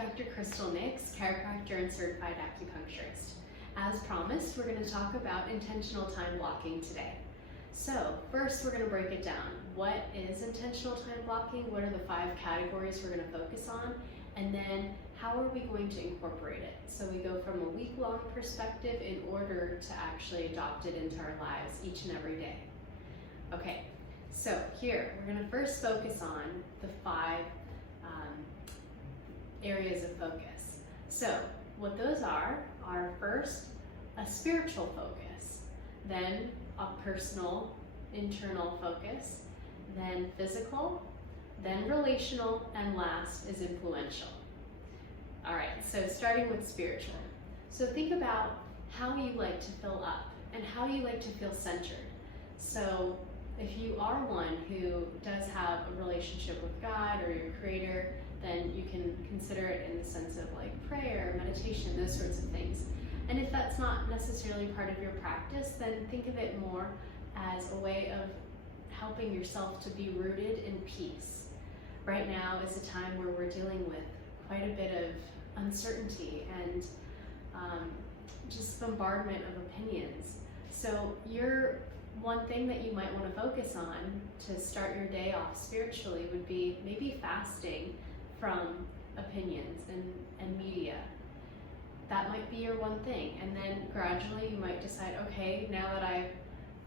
Dr. Crystal Nix, chiropractor and certified acupuncturist. As promised, we're going to talk about intentional time blocking today. So first we're going to break it down. What is intentional time blocking? What are the 5 categories we're going to focus on? And then how are we going to incorporate it? So we go from a week-long perspective in order to actually adopt it into our lives each and every day. Okay, so here we're going to first focus on the 5 areas of focus. So what those are first a spiritual focus, then a personal, internal focus, then physical, then relational, and last is influential. All right, so starting with spiritual. So think about how you like to fill up and how you like to feel centered. So if you are one who does have a relationship with God or your Creator, then you can consider it in the sense of like prayer, meditation, those sorts of things. And if that's not necessarily part of your practice, then think of it more as a way of helping yourself to be rooted in peace. Right now is a time where we're dealing with quite a bit of uncertainty and just bombardment of opinions. So one thing that you might want to focus on to start your day off spiritually would be maybe fasting from opinions and media. That might be your one thing, and then gradually you might decide, okay, now that I've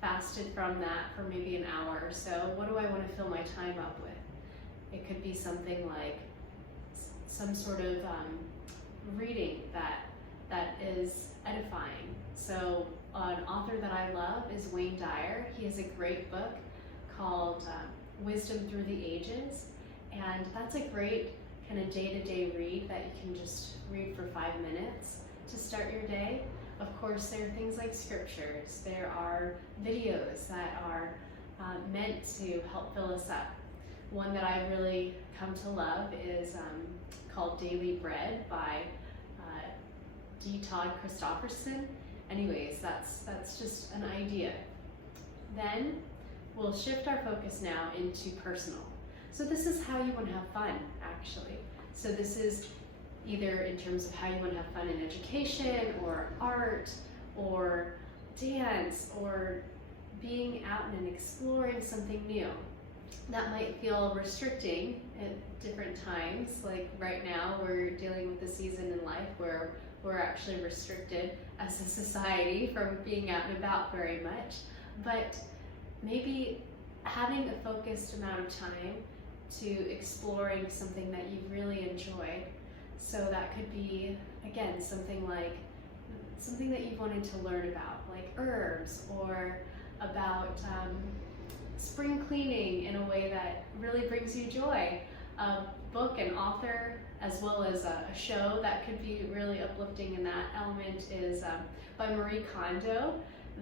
fasted from that for maybe an hour or so, what do I want to fill my time up with? It could be something like some sort of reading that is edifying. So an author that I love is Wayne Dyer. He has a great book called Wisdom Through the Ages, and that's a great kind of day-to-day read that you can just read for 5 minutes to start your day. Of course, there are things like scriptures. There are videos that are meant to help fill us up. One that I've really come to love is called Daily Bread by D. Todd Christofferson. Anyways, that's just an idea. Then we'll shift our focus now into personal. So this is how you want to have fun, actually. So this is either in terms of how you want to have fun in education or art or dance or being out and exploring something new. That might feel restricting at different times. Like right now, we're dealing with a season in life where we're actually restricted as a society from being out and about very much. But maybe having a focused amount of time to exploring something that you really enjoyed. So that could be, again, something that you've wanted to learn about, like herbs, or about spring cleaning in a way that really brings you joy. A book, an author, as well as a show that could be really uplifting in that element is by Marie Kondo,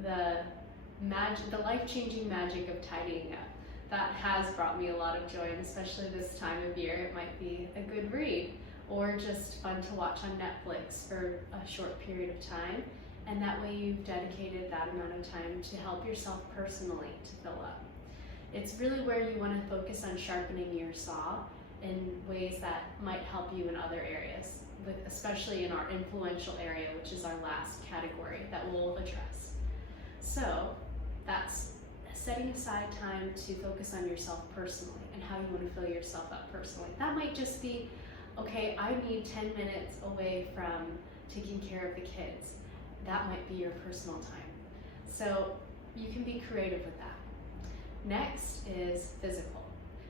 the life-changing magic of tidying up. That has brought me a lot of joy, and especially this time of year, it might be a good read or just fun to watch on Netflix for a short period of time. And that way you've dedicated that amount of time to help yourself personally to fill up. It's really where you want to focus on sharpening your saw in ways that might help you in other areas, especially in our influential area, which is our last category that we'll address. So that's setting aside time to focus on yourself personally and how you want to fill yourself up personally. That might just be, okay, I need 10 minutes away from taking care of the kids. That might be your personal time. So you can be creative with that. Next is physical.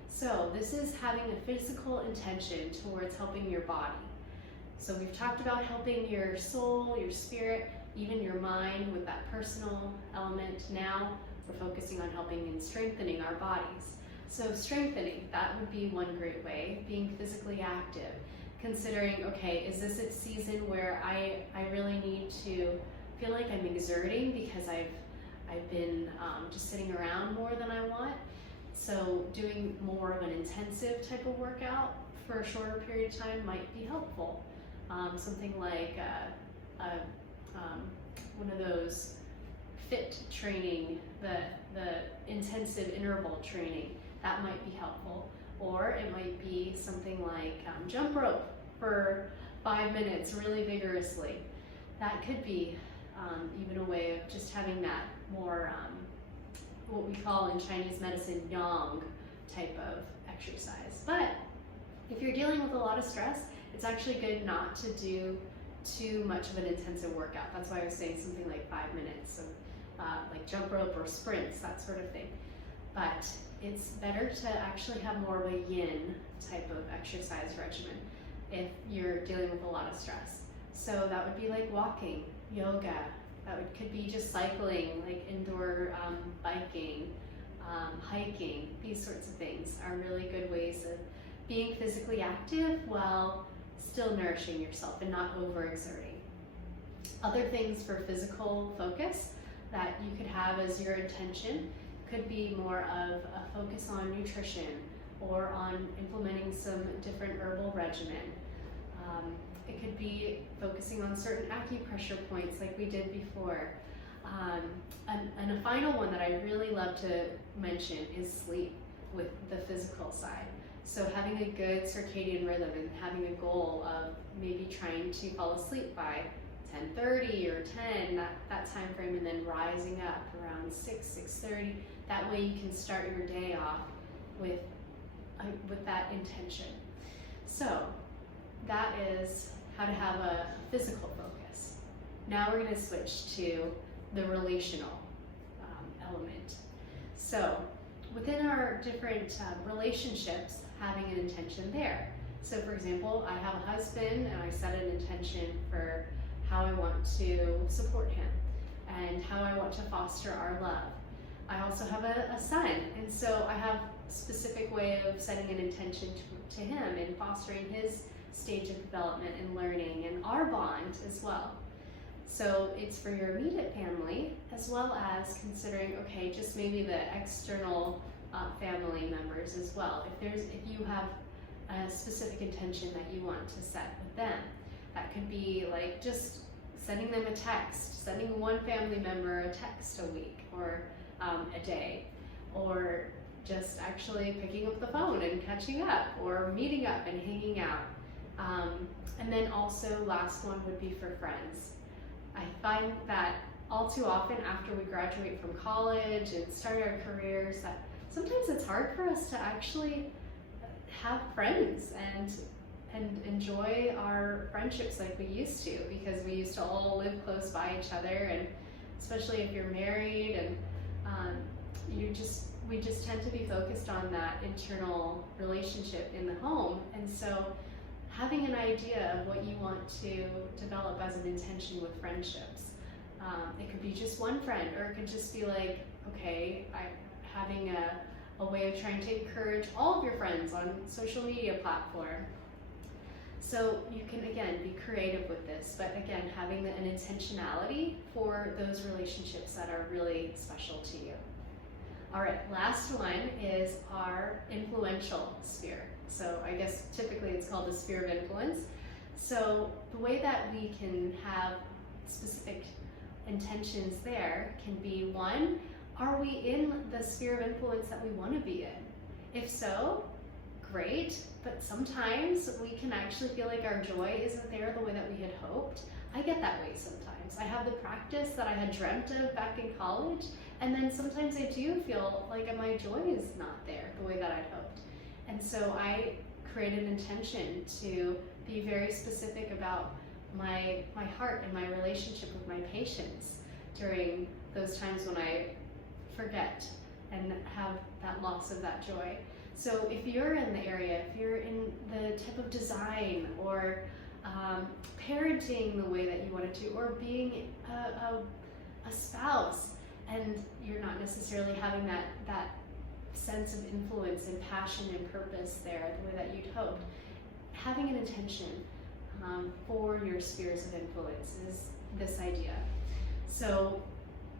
So this is having a physical intention towards helping your body. So we've talked about helping your soul, your spirit, even your mind with that personal element. Now we're focusing on helping and strengthening our bodies. So strengthening, that would be one great way, being physically active, considering, okay, is this a season where I really need to feel like I'm exerting because I've been just sitting around more than I want? So doing more of an intensive type of workout for a shorter period of time might be helpful. Something like one of those fit training, the intensive interval training, that might be helpful. Or it might be something like jump rope. for 5 minutes really vigorously. That could be even a way of just having that more, what we call in Chinese medicine, yang type of exercise. But if you're dealing with a lot of stress, it's actually good not to do too much of an intensive workout. That's why I was saying something like 5 minutes of like jump rope or sprints, that sort of thing. But it's better to actually have more of a yin type of exercise regimen if you're dealing with a lot of stress. So that would be like walking, yoga, could be just cycling, like indoor biking, hiking. These sorts of things are really good ways of being physically active while still nourishing yourself and not overexerting. Other things for physical focus that you could have as your intention could be more of a focus on nutrition or on implementing some different herbal regimen. It could be focusing on certain acupressure points like we did before. And a final one that I really love to mention is sleep with the physical side. So having a good circadian rhythm and having a goal of maybe trying to fall asleep by 10:30 or 10, that time frame, and then rising up around 6:30. That way you can start your day off with that intention. So that is how to have a physical focus. Now we're going to switch to the relational element. So within our different relationships, having an intention there. So for example, I have a husband and I set an intention for how I want to support him and how I want to foster our love. I also have a son, and so I have a specific way of setting an intention to him and fostering his stage of development and learning and our bond as well. So it's for your immediate family as well as considering, okay, just maybe the external family members as well. If you have a specific intention that you want to set with them, that could be like just sending them a text, sending one family member a text a week or a day, or just actually picking up the phone and catching up or meeting up and hanging out. And then also last one would be for friends. I find that all too often after we graduate from college and start our careers that sometimes it's hard for us to actually have friends and enjoy our friendships like we used to, because we used to all live close by each other, and especially if you're married, and we just tend to be focused on that internal relationship in the home. And so having an idea of what you want to develop as an intention with friendships. It could be just one friend, or it could just be like, okay, having a way of trying to encourage all of your friends on social media platform. So you can, again, be creative with this, but again, having an intentionality for those relationships that are really special to you. All right, last one is our influential sphere. So I guess typically it's called the sphere of influence. So the way that we can have specific intentions there can be, one, are we in the sphere of influence that we want to be in? If so, great, but sometimes we can actually feel like our joy isn't there the way that we had hoped. I get that way sometimes. I have the practice that I had dreamt of back in college, and then sometimes I do feel like my joy is not there the way that I'd hoped. And so I create an intention to be very specific about my heart and my relationship with my patients during those times when I forget and have that loss of that joy. So if you're in the area, if you're in the type of design or parenting the way that you wanted to, or being a spouse, and you're not necessarily having that sense of influence and passion and purpose there the way that you'd hoped, having an intention for your spheres of influence is this idea. So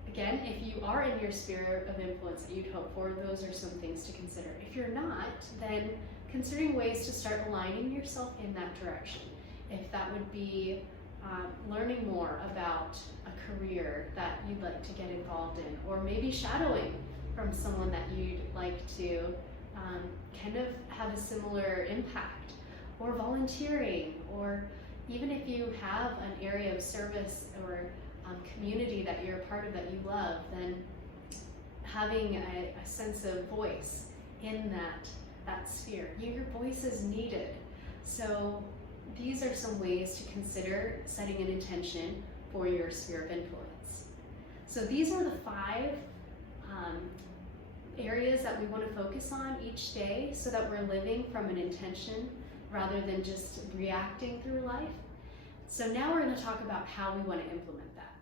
again, if you are in your sphere of influence that you'd hope for, those are some things to consider. If you're not, then considering ways to start aligning yourself in that direction. If that would be learning more about a career that you'd like to get involved in, or maybe shadowing from someone that you'd like to kind of have a similar impact, or volunteering, or even if you have an area of service or community that you're a part of that you love, then having a sense of voice in that sphere. Your voice is needed. So these are some ways to consider setting an intention for your sphere of influence. So these are the 5 areas that we want to focus on each day so that we're living from an intention rather than just reacting through life. So now we're going to talk about how we want to implement that.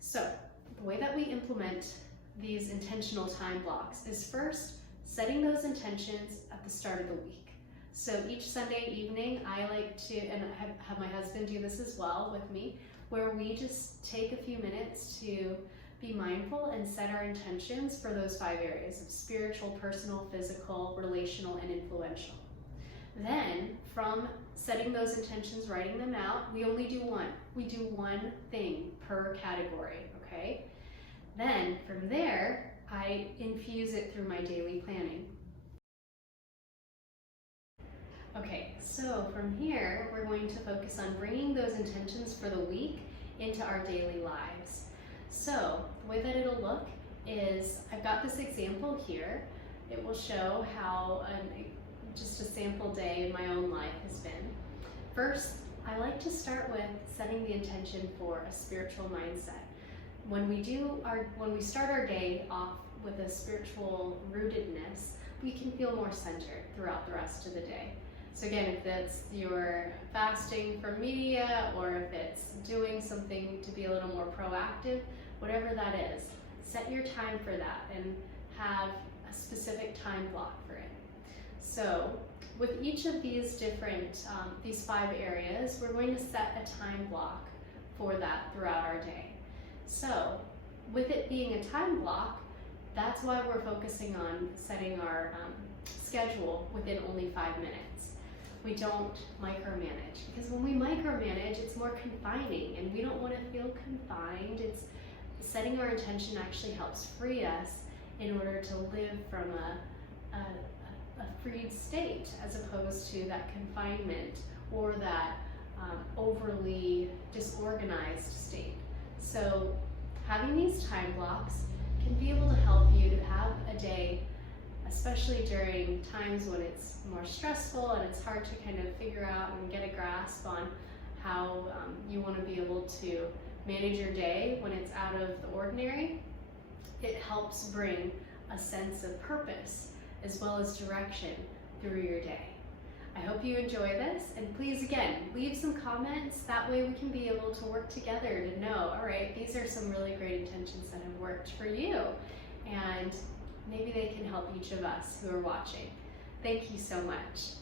So the way that we implement these intentional time blocks is first setting those intentions at the start of the week. So each Sunday evening, I like to, and have my husband do this as well with me, where we just take a few minutes to be mindful and set our intentions for those 5 areas of spiritual, personal, physical, relational, and influential. Then, from setting those intentions, writing them out, we only do one. We do one thing per category, okay? Then, from there, I infuse it through my daily planning. Okay, so from here, we're going to focus on bringing those intentions for the week into our daily lives. So, the way that it'll look is, I've got this example here. It will show how just a sample day in my own life has been. First, I like to start with setting the intention for a spiritual mindset. When we start our day off with a spiritual rootedness, we can feel more centered throughout the rest of the day. So again, if it's you're fasting from media, or if it's doing something to be a little more proactive, whatever that is, set your time for that and have a specific time block for it. So with each of these different, these 5 areas, we're going to set a time block for that throughout our day. So with it being a time block, that's why we're focusing on setting our schedule within only 5 minutes. We don't micromanage, because when we micromanage, it's more confining, and we don't want to feel confined. It's setting our intention actually helps free us in order to live from a freed state, as opposed to that confinement or that overly disorganized state. So having these time blocks can be able to help you to have a day, especially during times when it's more stressful and it's hard to kind of figure out and get a grasp on how you want to be able to manage your day when it's out of the ordinary. It helps bring a sense of purpose as well as direction through your day. I hope you enjoy this, and please again, leave some comments. That way we can be able to work together to know, all right, these are some really great intentions that have worked for you, and maybe they can help each of us who are watching. Thank you so much.